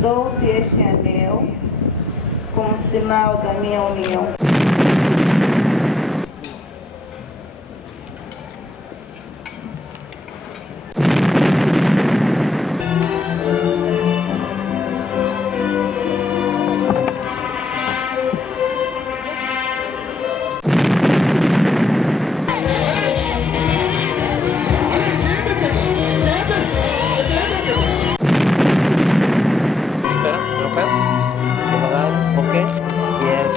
Dou-te este anel como sinal da minha união. Espera, meu pé. Devagar, ok? Yes.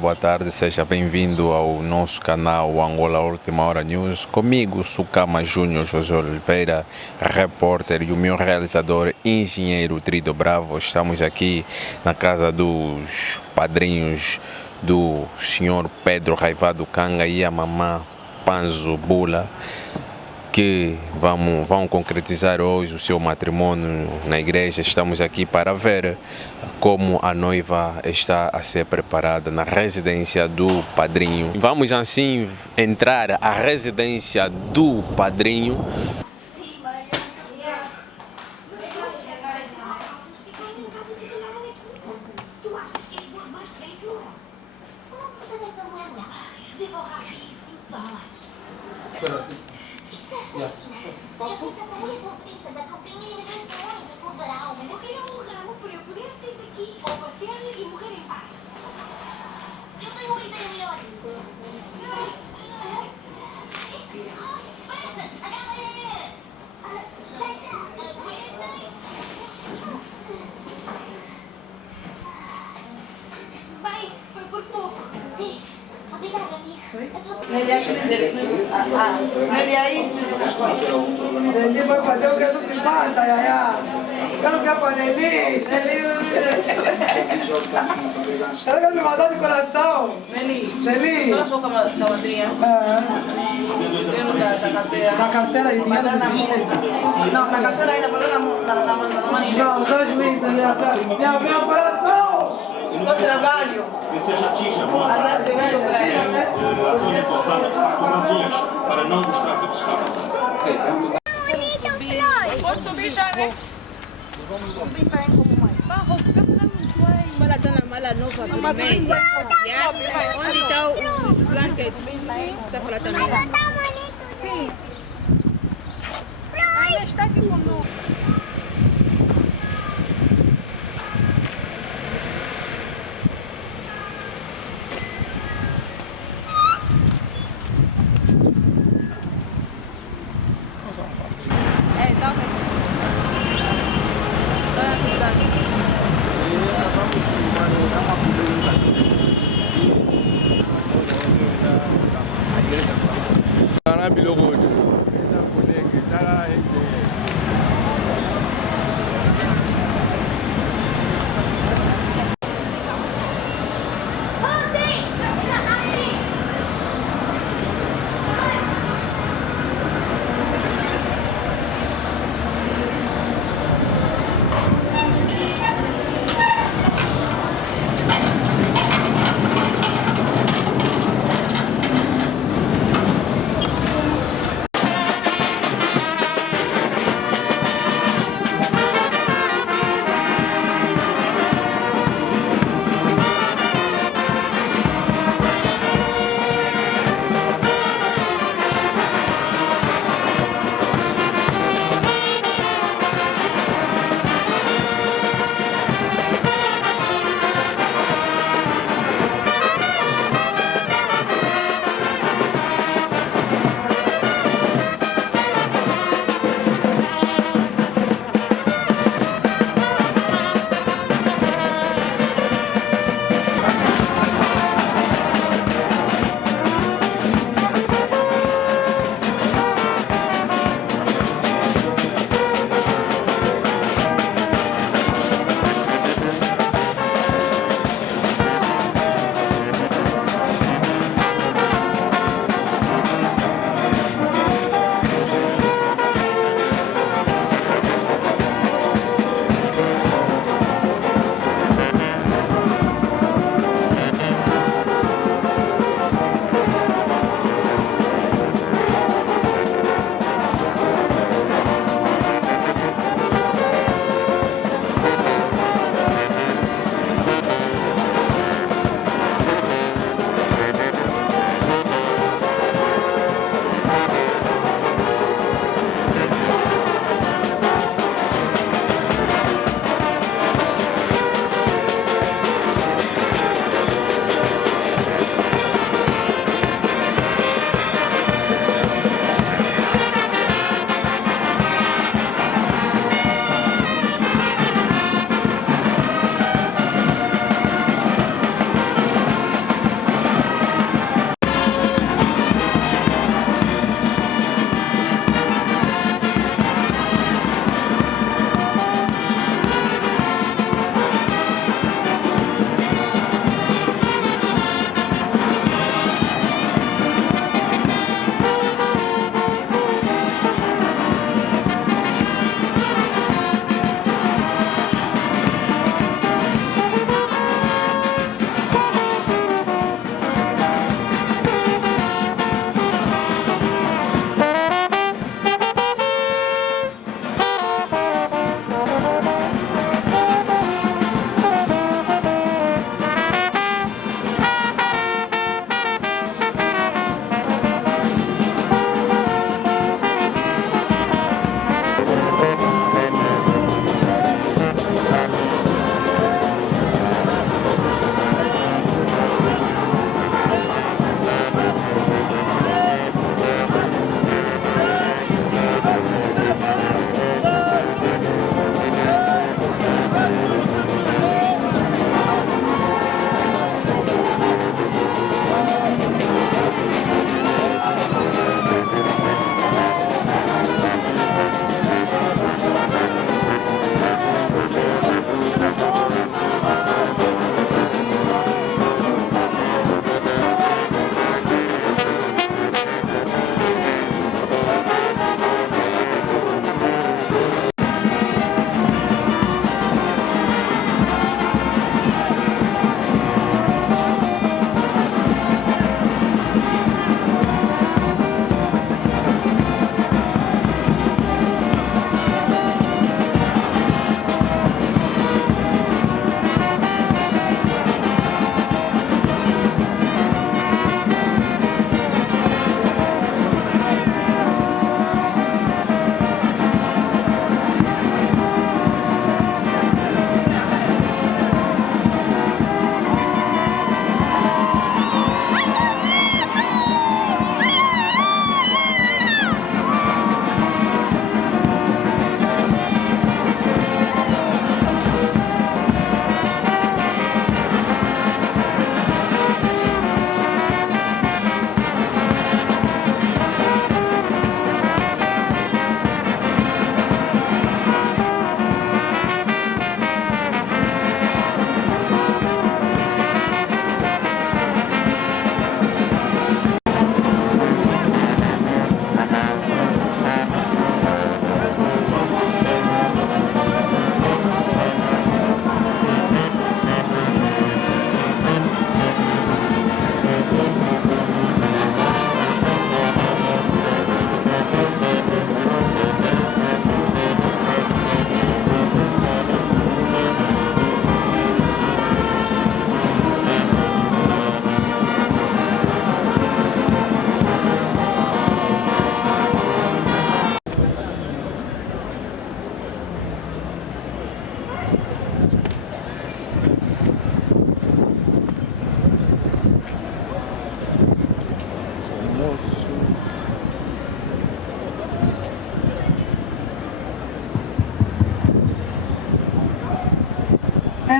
Boa tarde, seja bem-vindo ao nosso canal Angola Última Hora News. Comigo, Sukama Júnior José Oliveira, repórter, e o meu realizador, engenheiro Trido Bravo. Estamos aqui na casa dos padrinhos do senhor Pedro Raivado Kanga e a mamã Panzo Bula, que vão concretizar hoje o seu matrimônio na igreja. Estamos aqui para ver como a noiva está a ser preparada na residência do padrinho. Vamos assim entrar à residência do padrinho. Nelly vai fazer o que não me mata, Yaya. Eu não quero para Nelly. Ela quer me matar de coração. Nelly. Fala só com a madrinha. Dentro da carteira. Na carteira e dinheiro de vestido. Não, na carteira ainda, falando na maninha. Não, 2000, meu coração. No trabalho. Atrás de mim, para não mostrar o que está passando. Pode subir já, né? Vamos brincar em como mais. Mala está na mala nova do meio. Onde está o blanket? Está para também. Sim. Ainda está aqui conosco. Tá bem.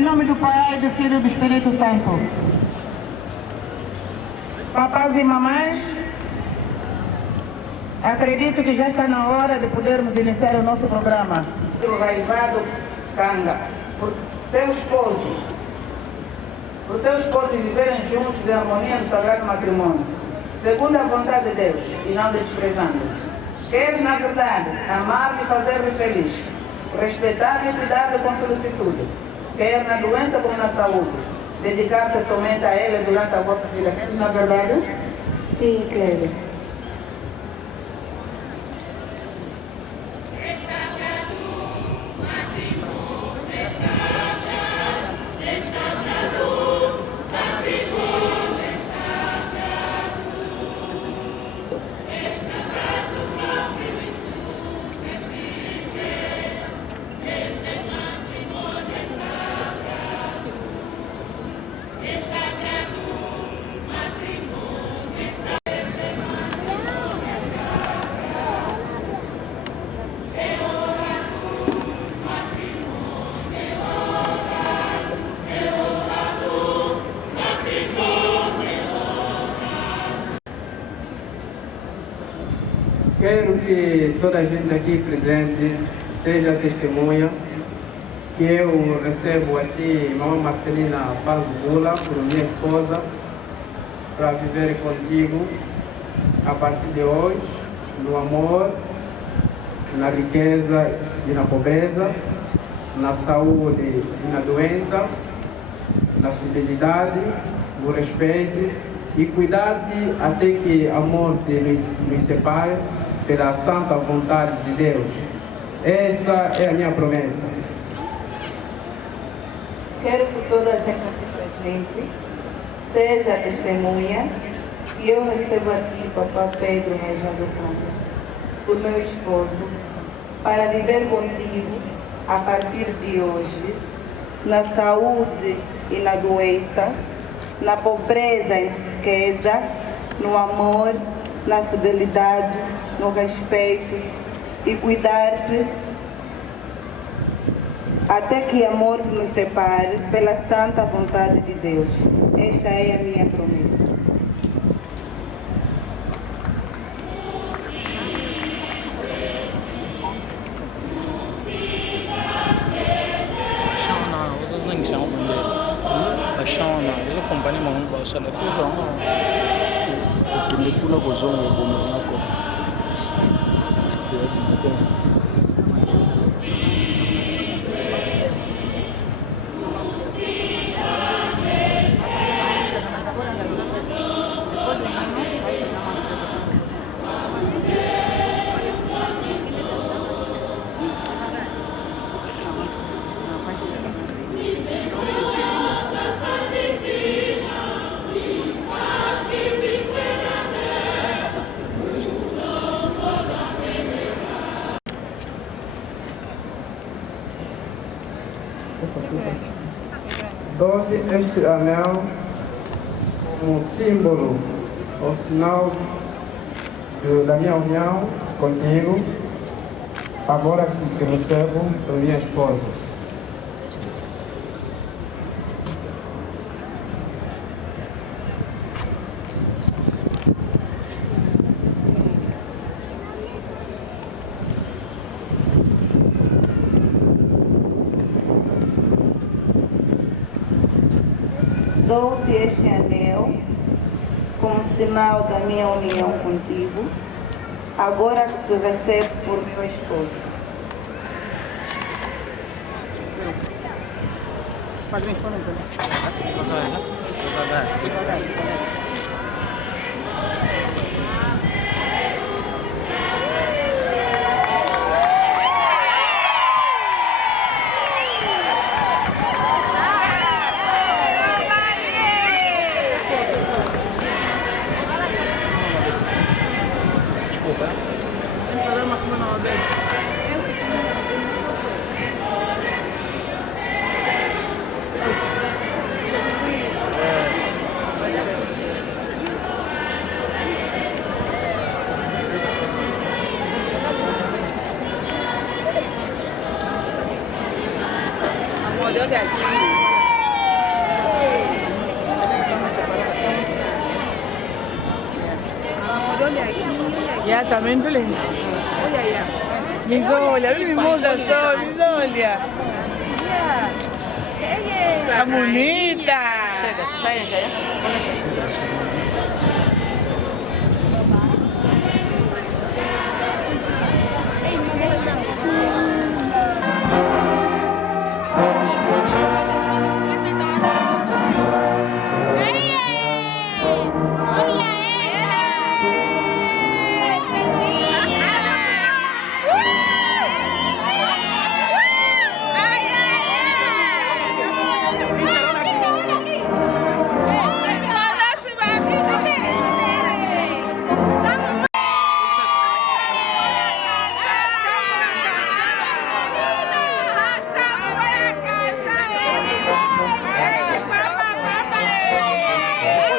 Em nome do Pai, do Filho e do Espírito Santo. Papás e mamães, acredito que já está na hora de podermos iniciar o nosso programa. O Raivado Canga, por teu esposo viverem juntos em harmonia no sagrado matrimônio, segundo a vontade de Deus e não desprezando. Queres, na verdade, amar-me e fazer-me feliz, respeitar-me e cuidar-me com solicitude, quer na doença como na saúde, dedicar-te somente a Ele durante a vossa vida. Queres, na verdade? Sim, quero. Quero que toda a gente aqui presente seja testemunha que eu recebo aqui Mamãe Marcelina Panzo Bula, por minha esposa, para viver contigo a partir de hoje, no amor, na riqueza e na pobreza, na saúde e na doença, na fidelidade, no respeito e cuidar-te até que a morte nos separe pela santa vontade de Deus. Essa é a minha promessa. Quero que toda a gente aqui presente seja testemunha que eu recebo aqui, Papá Pedro Raivado Canga, por meu esposo, para viver contigo a partir de hoje, na saúde e na doença, na pobreza e riqueza, no amor, na fidelidade, no respeito e cuidar-te até que a morte nos separe pela santa vontade de Deus. Esta é a minha promessa. Dou-te este anel como símbolo, ou sinal da minha união contigo, agora que recebo da minha esposa. Dou-te este anel como sinal da minha união contigo, agora que te recebo por meu esposo. Padrinho, espana isso, né? Devagar. Ya, tá muito linda. Olha aí. Olha, me mostra só, olha. Tá bonita. Chega, sai,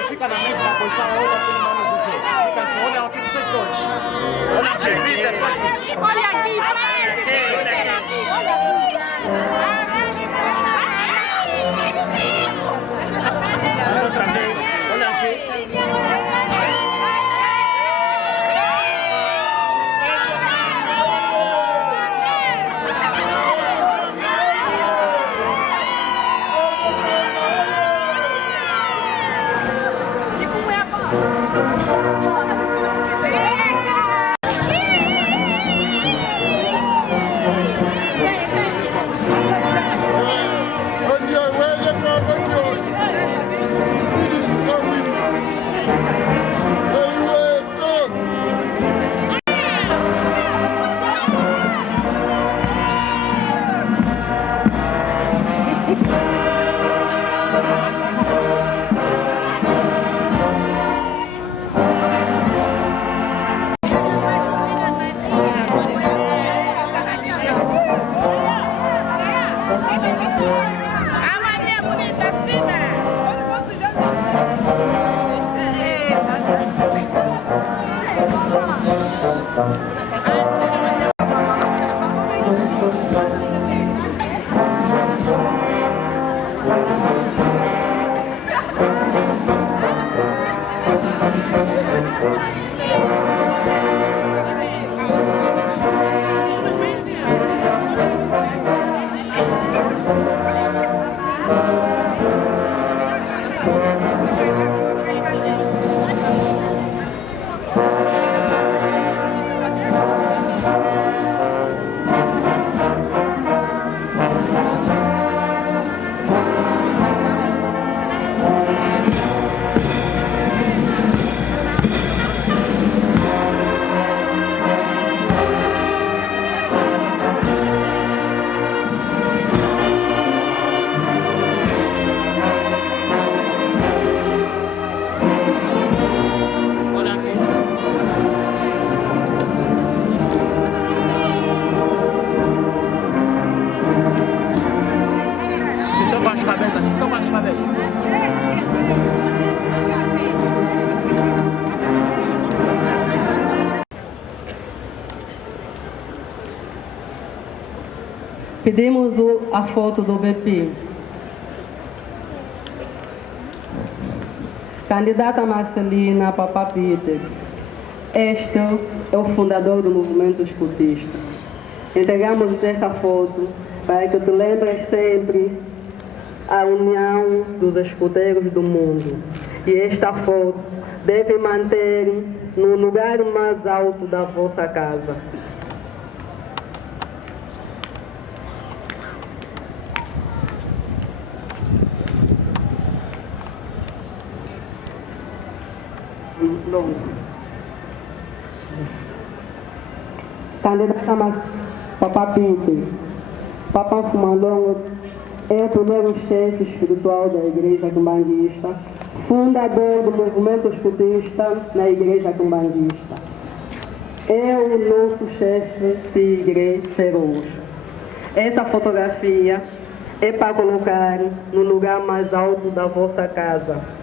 Fica na mesma posição, olha aqui no mano José. Fica assim, olha aqui vocês dois. Olha aqui, Peter. Olha aqui, frente, Peter. Olha aqui. Outra vez, olha aqui. Pedimos a foto do BP. Candidata Marcelina Papa Peter. Este é o fundador do movimento escutista. Entregamos essa foto para que te lembres sempre a união dos escuteiros do mundo. E esta foto deve manter no lugar mais alto da vossa casa. Candidata Papa Peter. Papa Fumalongo é o primeiro chefe espiritual da Igreja Quimbanguista, fundador do movimento escutista na Igreja Quimbanguista. É o nosso chefe tigre feroz. Essa fotografia é para colocar no lugar mais alto da vossa casa.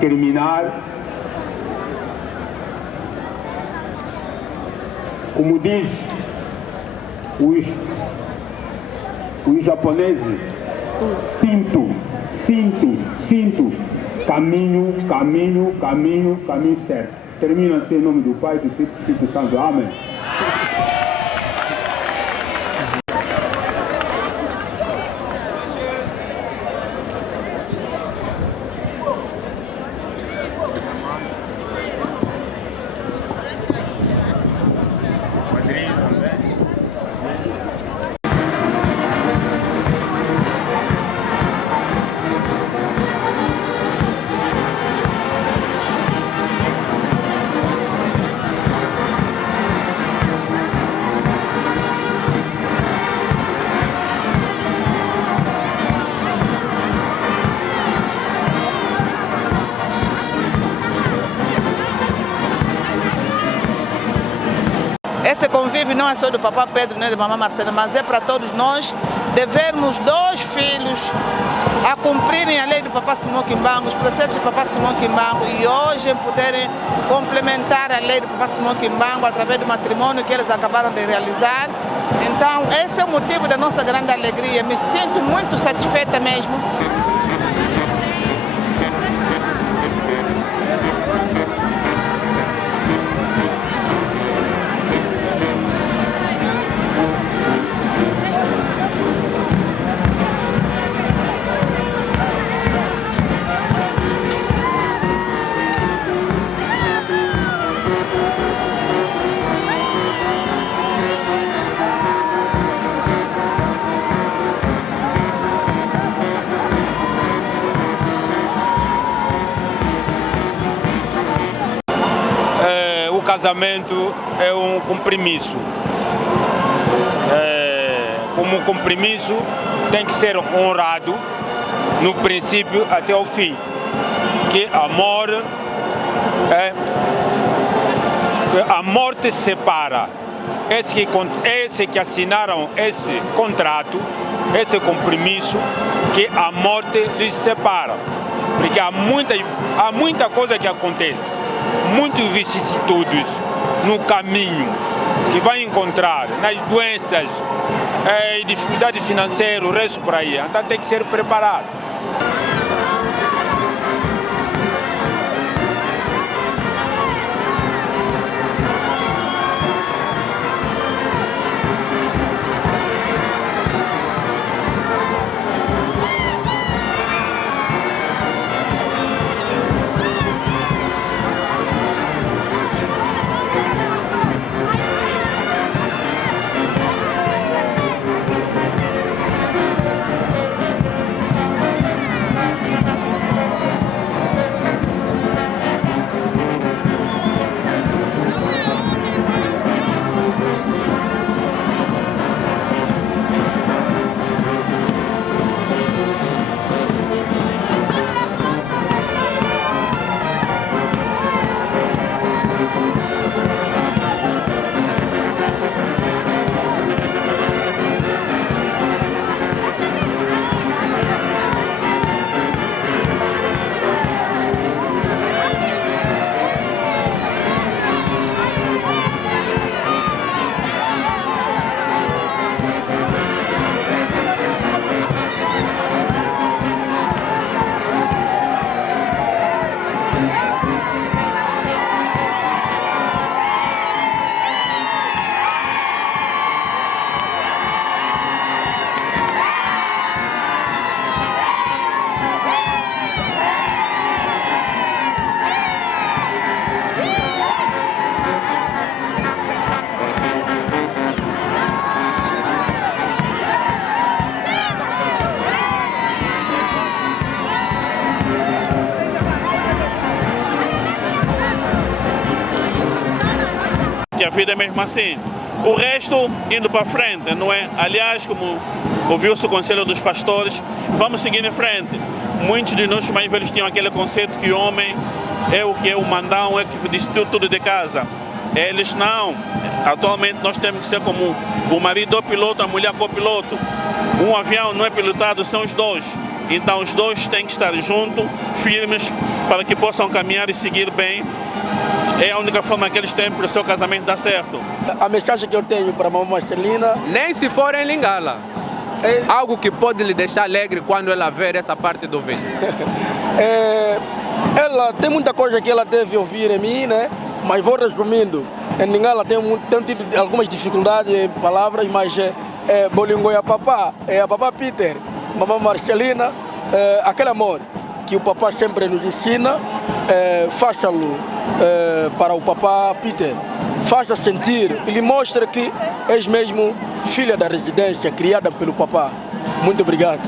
terminar, como diz os japoneses, sinto, caminho certo. Termina assim em nome do Pai, do Filho e do Espírito Santo. Amém. Esse convívio não é só do Papá Pedro nem da Mamãe Marcela, mas é para todos nós devermos 2 filhos a cumprirem a lei do Papá Simão Kimbangu, os preceitos do Papá Simão Kimbangu, e hoje poderem complementar a lei do Papá Simão Kimbangu através do matrimônio que eles acabaram de realizar. Então, esse é o motivo da nossa grande alegria. Me sinto muito satisfeita mesmo. O casamento é um compromisso. Como compromisso tem que ser honrado no princípio até o fim. Que a morte separa. Esse que assinaram esse contrato, esse compromisso, que a morte lhes separa. Porque há muita coisa que acontece. Muitos vicissitudes no caminho que vai encontrar, nas doenças, dificuldade financeira, o resto por aí. Então tem que ser preparado. A vida é mesmo assim. O resto indo para frente, não é? Aliás, como ouviu-se o conselho dos pastores, vamos seguir em frente. Muitos de nós mais velhos tinham aquele conceito que o homem é o que é o mandão, é que decidiu tudo de casa. Eles não. Atualmente nós temos que ser como o marido é o piloto, a mulher é o copiloto. Um avião não é pilotado, são os dois. Então os dois têm que estar juntos, firmes, para que possam caminhar e seguir bem. É a única forma que eles têm para o seu casamento dar certo. A mensagem que eu tenho para a mamãe Marcelina... Nem se for em Lingala. Algo que pode lhe deixar alegre quando ela ver essa parte do vídeo. Ela tem muita coisa que ela deve ouvir em mim, né? Mas vou resumindo. Em Lingala tem tido algumas dificuldades em palavras, mas Bolingoia papá, a papá Peter, mamãe Marcelina, aquele amor que o papá sempre nos ensina, faça-lo para o papá Peter. Faça sentir, ele mostra que és mesmo filha da residência, criada pelo papá. Muito obrigado.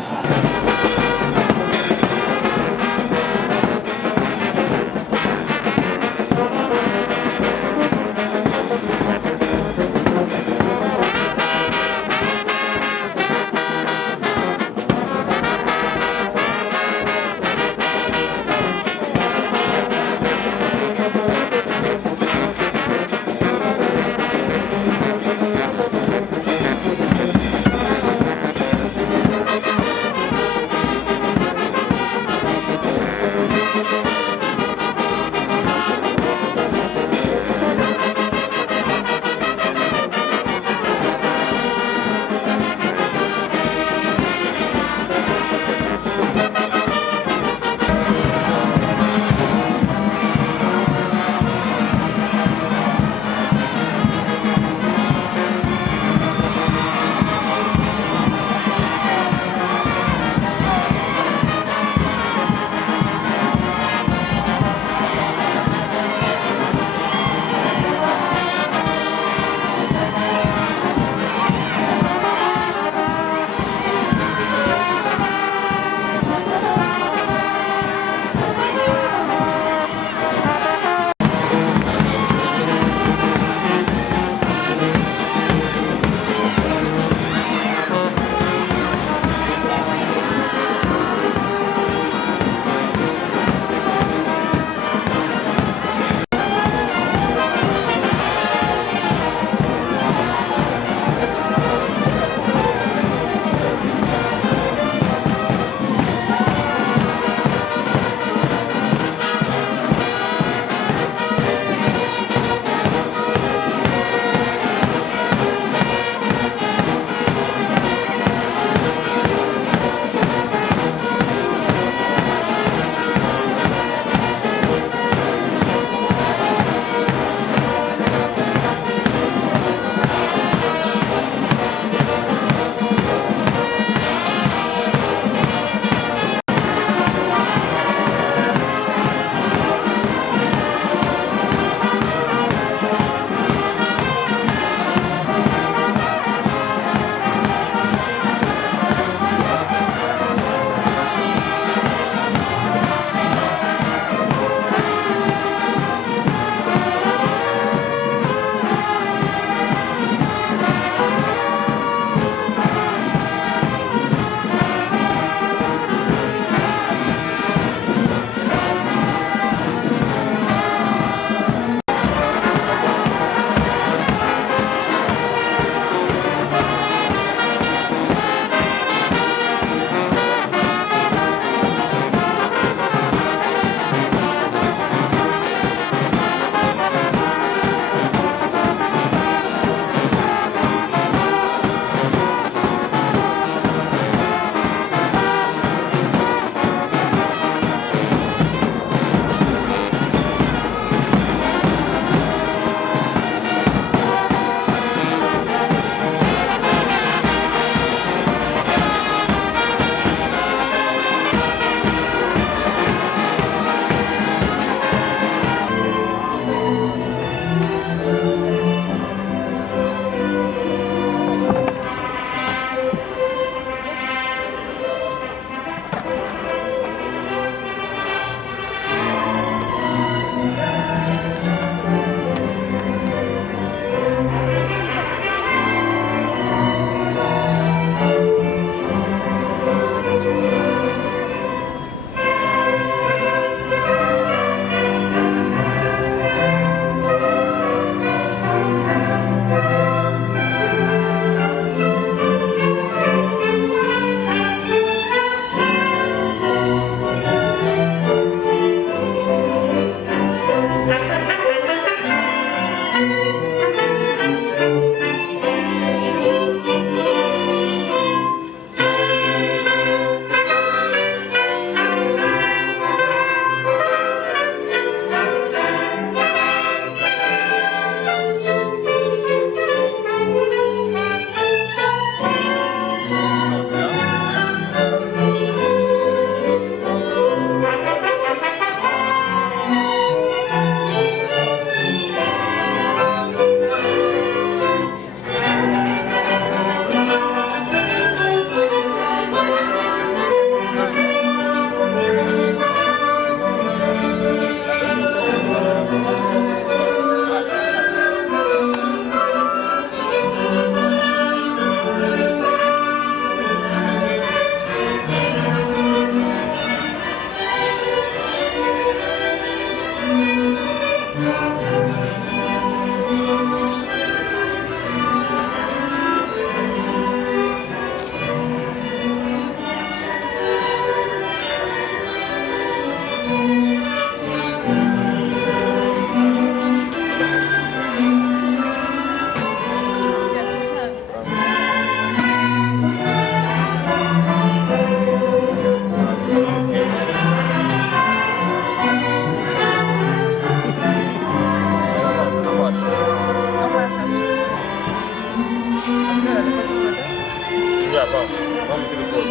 Vamos ter depois.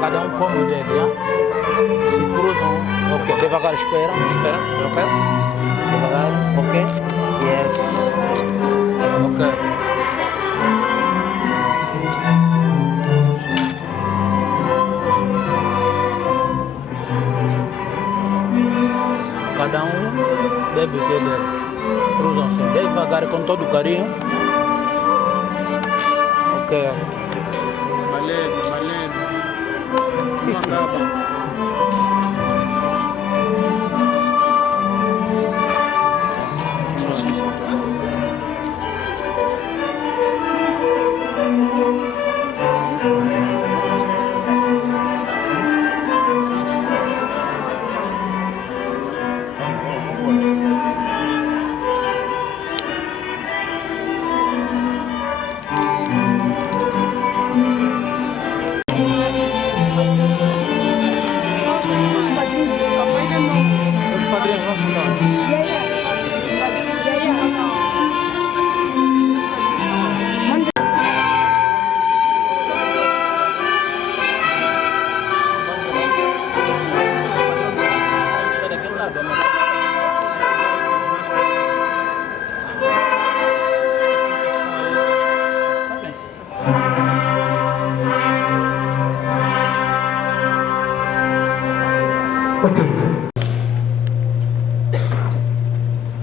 Cada um come dele, já? Se cruzam, ok. Devagar, espera, ok? Devagar, ok? Yes. Ok. Cada um deve beber. Cruzam-se devagar, com todo carinho. Ok. Malene. Não acaba.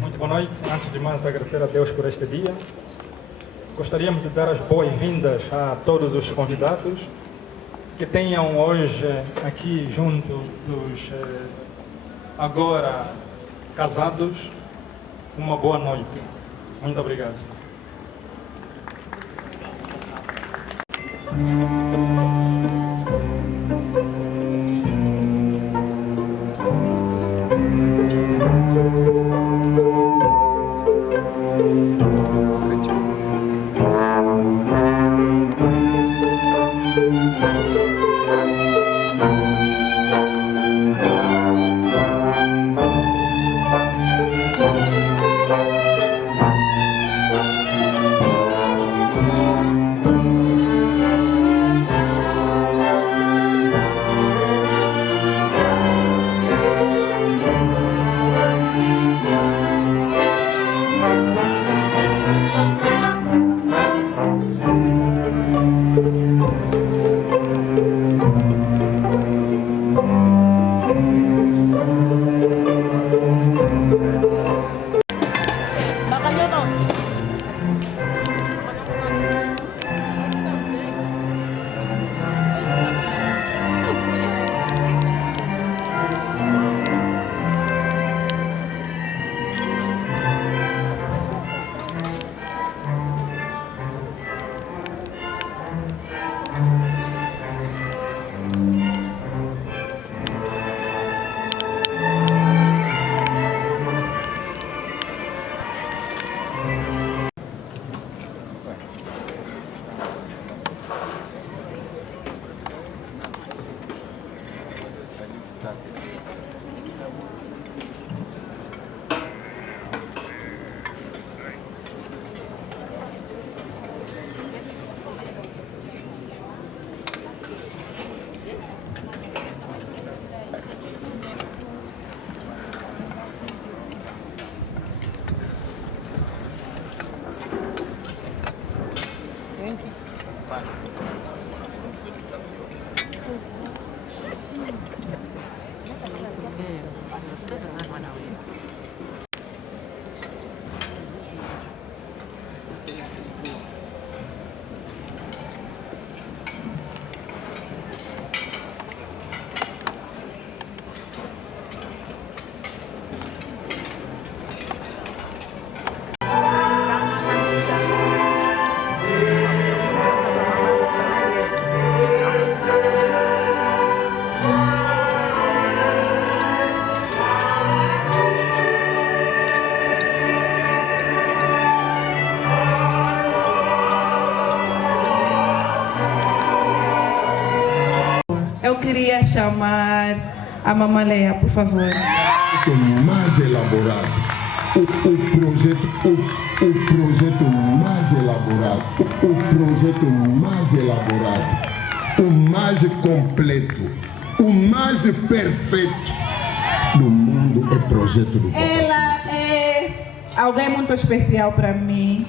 Muito boa noite. Antes de mais, agradecer a Deus por este dia. Gostaríamos de dar as boas-vindas a todos os convidados que tenham hoje aqui junto dos agora casados uma boa noite. Muito obrigado. Eu queria chamar a Mamaleia, por favor. Mais elaborado, o projeto mais elaborado, o projeto mais elaborado, o mais completo, o mais perfeito do mundo é projeto do Papai. Ela é alguém muito especial para mim.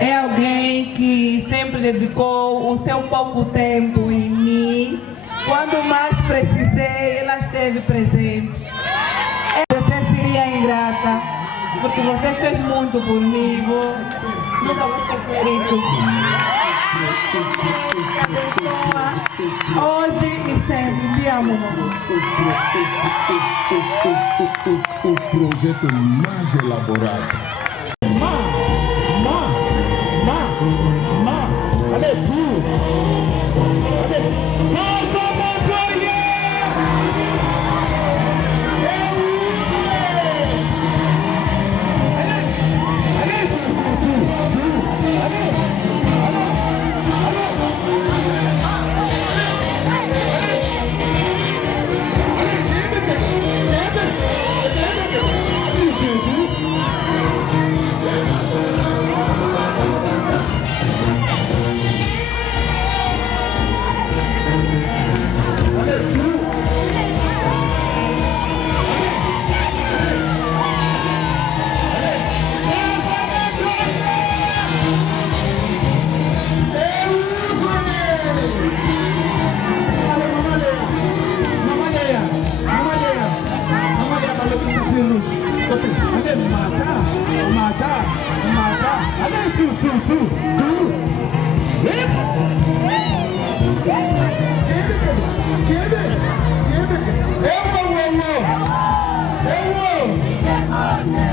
É alguém que sempre dedicou o seu pouco tempo em mim. Quando mais precisei, ela esteve presente. Você seria ingrata, porque você fez muito por mim. Nunca vou esquecer isso. Hoje e sempre. Te amo, mamãe. O projeto mais elaborado. Allez, tout. Allez, passe à Eu